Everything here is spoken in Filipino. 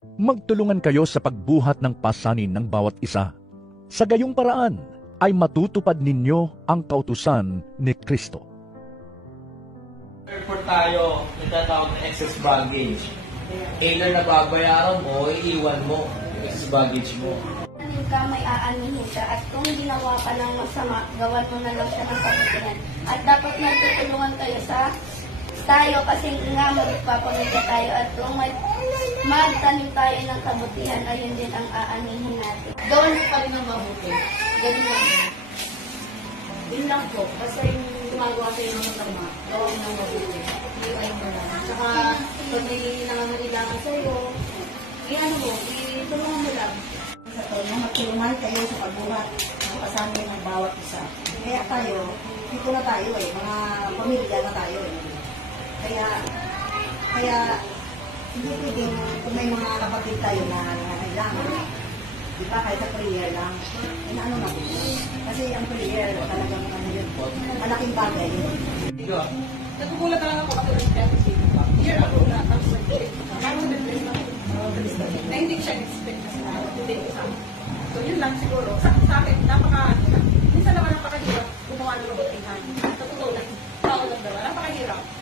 Magtulungan kayo sa pagbuhat ng pasanin ng bawat isa. Sa gayong paraan ay matutupad ninyo ang kautusan ni Kristo. Airport tayo, nagtatawag na excess baggage. Either nababayaran mo, iiwan mo yung excess baggage mo. Anin ka, may aanihin ka. At kung ginawa ka ng masama, gawan mo na lang siya ng kabutihan. At dapat nagtutulungan kayo tayo kasi nga magpapamilya tayo. At kung magtanim tayo ng kabutihan, ayun din ang aanihin natin. Gawin mo pa rin ng mabuti. Ganun lang. Yun lang po. Basta yung gumagawa kayo ng masama, gawin ng mabuti. Iwain mo lang. Tsaka, pag may nangangailangan sa'yo, i-ano mo, itulungan mo lang. Sa tono, magtulungan kayo sa pagbuhat ng pasanin ng bawat isa. Kaya tayo, dito na tayo mga pamilya na tayo Kaya, hindi pwedeng kung may mga kapatid tayo na nangangailangan, di ba, kahit sa prayer lang, inaano natin. Kasi ang prayer, talagang malaking bagay. Ikaw, Nagugulat na lang ako kasi year ago na, tapos na hindi siya expect kasi na hindi ko sa akin. So yun lang siguro. Sa akin, minsan naman napakahirap gumawa ng kabutihan. Sa totoo lang, tao lang naman, napakahirap.